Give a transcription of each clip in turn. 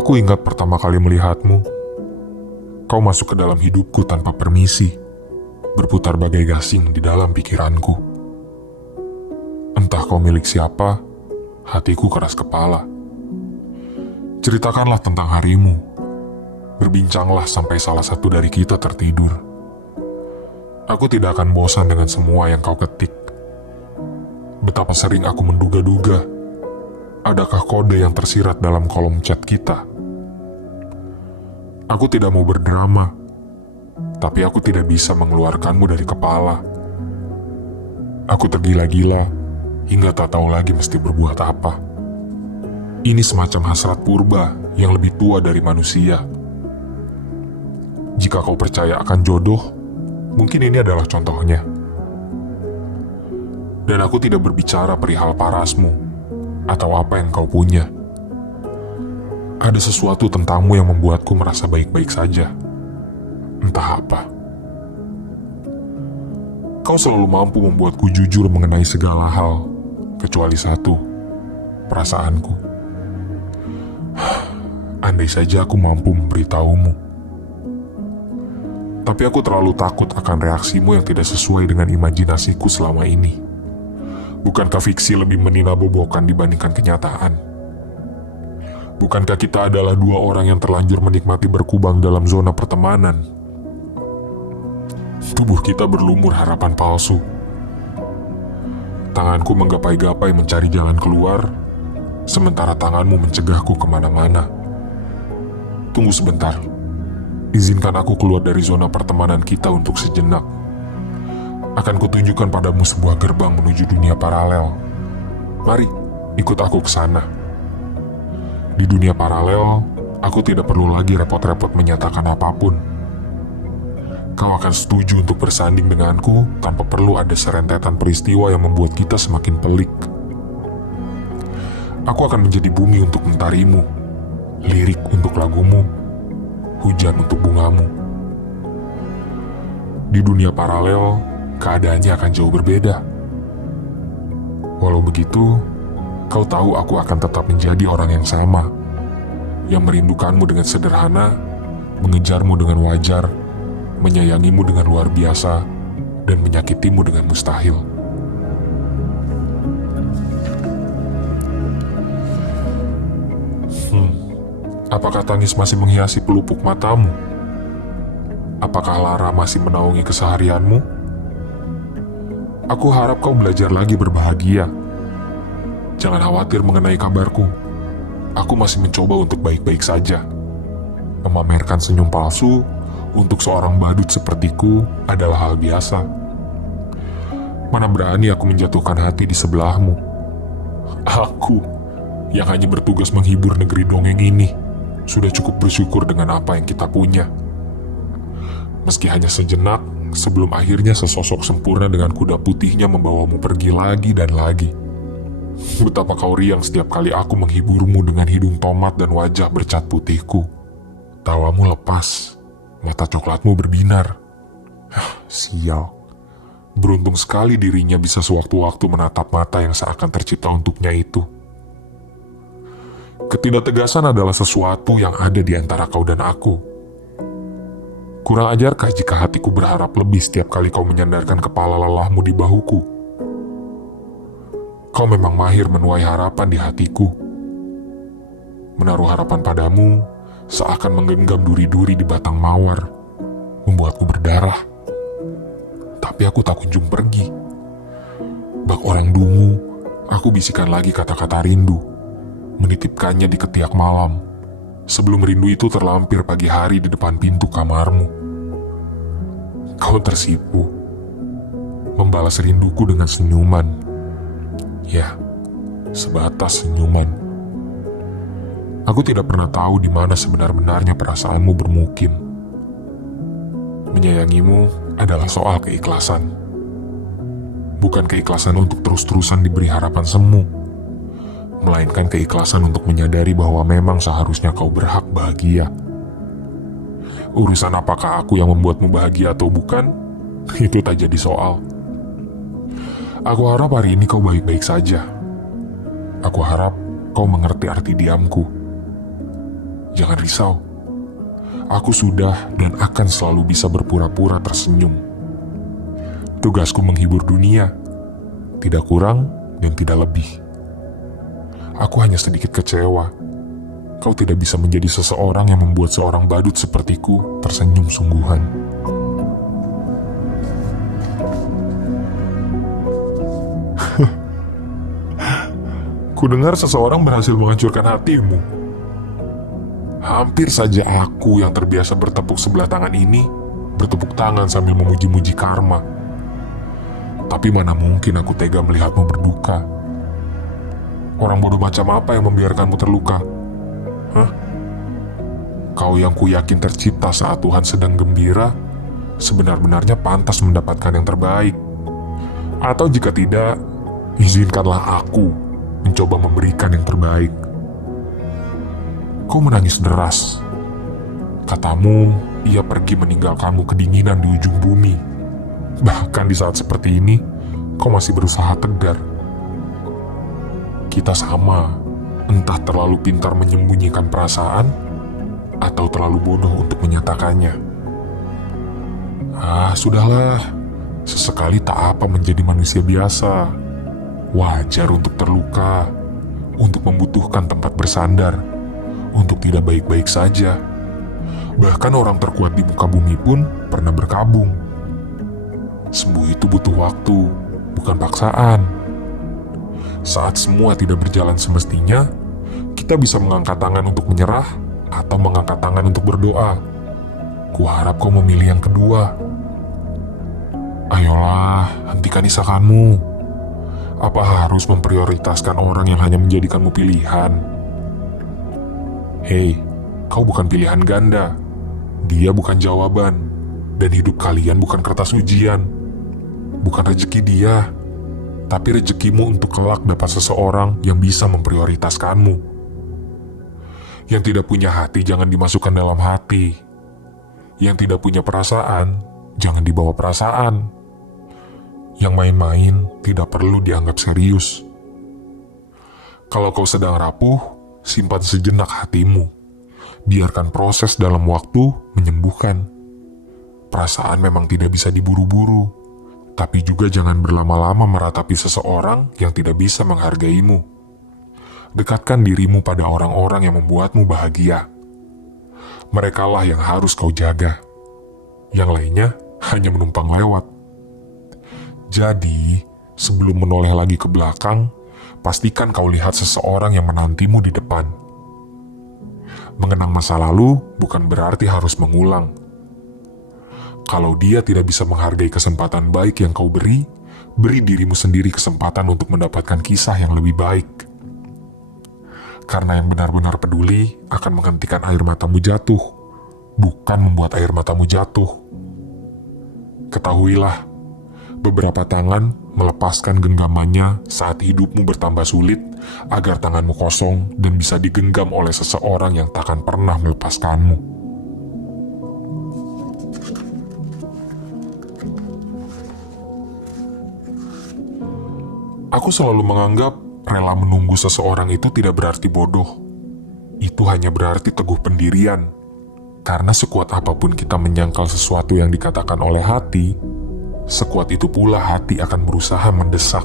Aku ingat pertama kali melihatmu. Kau masuk ke dalam hidupku tanpa permisi, berputar bagai gasing di dalam pikiranku. Entah kau milik siapa, hatiku keras kepala. Ceritakanlah tentang harimu. Berbincanglah sampai salah satu dari kita tertidur. Aku tidak akan bosan dengan semua yang kau ketik. Betapa sering aku menduga-duga, adakah kode yang tersirat dalam kolom chat kita? Aku tidak mau berdrama, tapi aku tidak bisa mengeluarkanmu dari kepala. Aku tergila-gila, hingga tak tahu lagi mesti berbuat apa. Ini semacam hasrat purba yang lebih tua dari manusia. Jika kau percaya akan jodoh, mungkin ini adalah contohnya. Dan aku tidak berbicara perihal parasmu atau apa yang kau punya. Ada sesuatu tentangmu yang membuatku merasa baik-baik saja. Entah apa. Kau selalu mampu membuatku jujur mengenai segala hal, kecuali satu, perasaanku. Andai saja aku mampu memberitahumu. Tapi aku terlalu takut akan reaksimu yang tidak sesuai dengan imajinasiku selama ini. Bukankah fiksi lebih meninabobokan dibandingkan kenyataan? Bukankah kita adalah dua orang yang terlanjur menikmati berkubang dalam zona pertemanan? Tubuh kita berlumur harapan palsu. Tanganku menggapai-gapai mencari jalan keluar, sementara tanganmu mencegahku kemana-mana. Tunggu sebentar. Izinkan aku keluar dari zona pertemanan kita untuk sejenak. Akan kutunjukkan padamu sebuah gerbang menuju dunia paralel. Mari, ikut aku ke sana. Di dunia paralel, aku tidak perlu lagi repot-repot menyatakan apapun. Kau akan setuju untuk bersanding denganku tanpa perlu ada serentetan peristiwa yang membuat kita semakin pelik. Aku akan menjadi bumi untuk mentarimu, lirik untuk lagumu, hujan untuk bungamu. Di dunia paralel, keadaannya akan jauh berbeda. Walau begitu, kau tahu aku akan tetap menjadi orang yang sama, yang merindukanmu dengan sederhana, mengejarmu dengan wajar, menyayangimu dengan luar biasa, dan menyakitimu dengan mustahil. Apakah tangis masih menghiasi pelupuk matamu? Apakah lara masih menaungi keseharianmu? Aku harap kau belajar lagi berbahagia. Jangan khawatir mengenai kabarku. Aku masih mencoba untuk baik-baik saja. Memamerkan senyum palsu untuk seorang badut sepertiku adalah hal biasa. Mana berani aku menjatuhkan hati di sebelahmu. Aku, yang hanya bertugas menghibur negeri dongeng ini, sudah cukup bersyukur dengan apa yang kita punya. Meski hanya sejenak, sebelum akhirnya sesosok sempurna dengan kuda putihnya membawamu pergi lagi dan lagi. Betapa kau riang setiap kali aku menghiburmu dengan hidung tomat dan wajah bercat putihku. Tawamu lepas, mata coklatmu berbinar. Sial. Beruntung sekali dirinya bisa sewaktu-waktu menatap mata yang seakan tercipta untuknya itu. Ketidaktegasan adalah sesuatu yang ada di antara kau dan aku. Kurang ajarkah jika hatiku berharap lebih setiap kali kau menyandarkan kepala lelahmu di bahuku? Kau memang mahir menuai harapan di hatiku. Menaruh harapan padamu seakan menggenggam duri-duri di batang mawar, membuatku berdarah. Tapi aku tak kunjung pergi. Bak orang dungu, aku bisikan lagi kata-kata rindu, menitipkannya di ketiak malam, sebelum rindu itu terlampir pagi hari di depan pintu kamarmu. Kau tersipu, membalas rinduku dengan senyuman. Ya, sebatas senyuman. Aku tidak pernah tahu di mana sebenar-benarnya perasaanmu bermukim. Menyayangimu adalah soal keikhlasan. Bukan keikhlasan untuk terus-terusan diberi harapan semu, melainkan keikhlasan untuk menyadari bahwa memang seharusnya kau berhak bahagia. Urusan apakah aku yang membuatmu bahagia atau bukan, itu tak jadi soal. Aku harap hari ini kau baik-baik saja. Aku harap kau mengerti arti diamku. jangan risau. Aku sudah dan akan selalu bisa berpura-pura tersenyum. Tugasku menghibur dunia, tidak kurang dan tidak lebih. Aku hanya sedikit kecewa. Kau tidak bisa menjadi seseorang yang membuat seorang badut sepertiku tersenyum sungguhan. Kudengar seseorang berhasil menghancurkan hatimu. Hampir saja aku yang terbiasa bertepuk sebelah tangan ini bertepuk tangan sambil memuji-muji karma. Tapi mana mungkin aku tega melihatmu berduka. Orang bodoh macam apa yang membiarkanmu terluka? Hah? Kau yang kuyakin tercipta saat Tuhan sedang gembira, sebenar-benarnya pantas mendapatkan yang terbaik. Atau jika tidak, izinkanlah aku mencoba memberikan yang terbaik. Kau menangis deras. Katamu, ia pergi meninggalkanmu kedinginan di ujung bumi. Bahkan di saat seperti ini, kau masih berusaha tegar. Kita sama, entah terlalu pintar menyembunyikan perasaan, atau terlalu bodoh untuk menyatakannya. Sudahlah. Sesekali tak apa menjadi manusia biasa. Wajar untuk terluka, untuk membutuhkan tempat bersandar, untuk tidak baik-baik saja. Bahkan orang terkuat di muka bumi pun pernah berkabung. Sembuh itu butuh waktu, bukan paksaan. Saat semua tidak berjalan semestinya, kita bisa mengangkat tangan untuk menyerah atau mengangkat tangan untuk berdoa. Kuharap kau memilih yang kedua. Ayolah, hentikan isakanmu. Apa harus memprioritaskan orang yang hanya menjadikanmu pilihan? Hei, kau bukan pilihan ganda. Dia bukan jawaban. Dan hidup kalian bukan kertas ujian. Bukan rezeki dia, tapi rezekimu untuk kelak dapat seseorang yang bisa memprioritaskanmu. Yang tidak punya hati jangan dimasukkan dalam hati. Yang tidak punya perasaan, jangan dibawa perasaan. Yang main-main tidak perlu dianggap serius. Kalau kau sedang rapuh, simpan sejenak hatimu. Biarkan proses dalam waktu menyembuhkan. Perasaan memang tidak bisa diburu-buru, tapi juga jangan berlama-lama meratapi seseorang yang tidak bisa menghargaimu. Dekatkan dirimu pada orang-orang yang membuatmu bahagia. Merekalah yang harus kau jaga. Yang lainnya hanya menumpang lewat. Jadi, sebelum menoleh lagi ke belakang, pastikan kau lihat seseorang yang menantimu di depan. Mengenang masa lalu bukan berarti harus mengulang. Kalau dia tidak bisa menghargai kesempatan baik yang kau beri, beri dirimu sendiri kesempatan untuk mendapatkan kisah yang lebih baik. Karena yang benar-benar peduli akan menghentikan air matamu jatuh, bukan membuat air matamu jatuh. Ketahuilah, beberapa tangan melepaskan genggamannya saat hidupmu bertambah sulit agar tanganmu kosong dan bisa digenggam oleh seseorang yang takkan pernah melepaskanmu. Aku selalu menganggap rela menunggu seseorang itu tidak berarti bodoh. Itu hanya berarti teguh pendirian. Karena sekuat apapun kita menyangkal sesuatu yang dikatakan oleh hati, sekuat itu pula hati akan berusaha mendesak.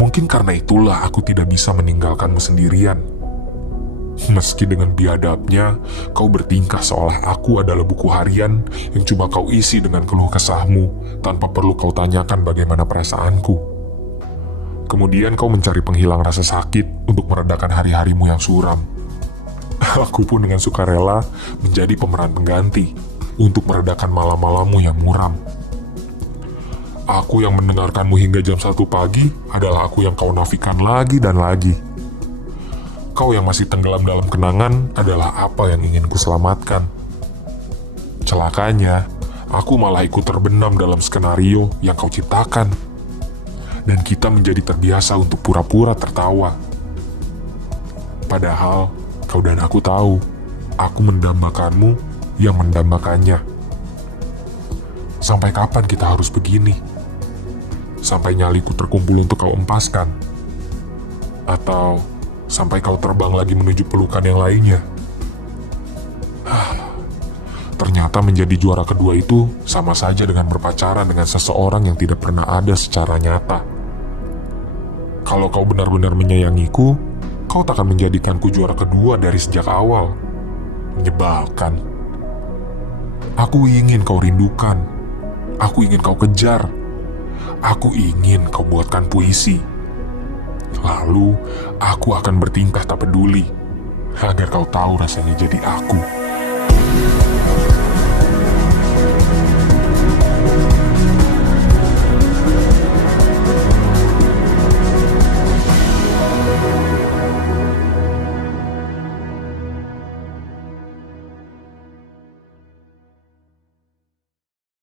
Mungkin karena itulah aku tidak bisa meninggalkanmu sendirian. Meski dengan biadabnya, kau bertingkah seolah aku adalah buku harian yang cuma kau isi dengan keluh kesahmu tanpa perlu kau tanyakan bagaimana perasaanku. Kemudian kau mencari penghilang rasa sakit untuk meredakan hari-harimu yang suram. Aku pun dengan sukarela menjadi pemeran pengganti untuk meredakan malam-malammu yang muram. Aku yang mendengarkanmu hingga jam 1 pagi adalah aku yang kau nafikan lagi dan lagi. Kau yang masih tenggelam dalam kenangan adalah apa yang ingin kuselamatkan. Celakanya, aku malah ikut terbenam dalam skenario yang kau ciptakan. Dan kita menjadi terbiasa untuk pura-pura tertawa. Padahal, kau dan aku tahu, aku mendambakanmu yang mendambakannya. Sampai kapan kita harus begini? Sampai nyaliku terkumpul untuk kau empaskan? Atau sampai kau terbang lagi menuju pelukan yang lainnya. Ternyata menjadi juara kedua itu sama saja dengan berpacaran dengan seseorang yang tidak pernah ada secara nyata. Kalau kau benar-benar menyayangiku, kau tak akan menjadikanku juara kedua dari sejak awal. Menyebalkan. Aku ingin kau rindukan. Aku ingin kau kejar. Aku ingin kau buatkan puisi. Lalu, aku akan bertingkah tak peduli, agar kau tahu rasanya jadi aku.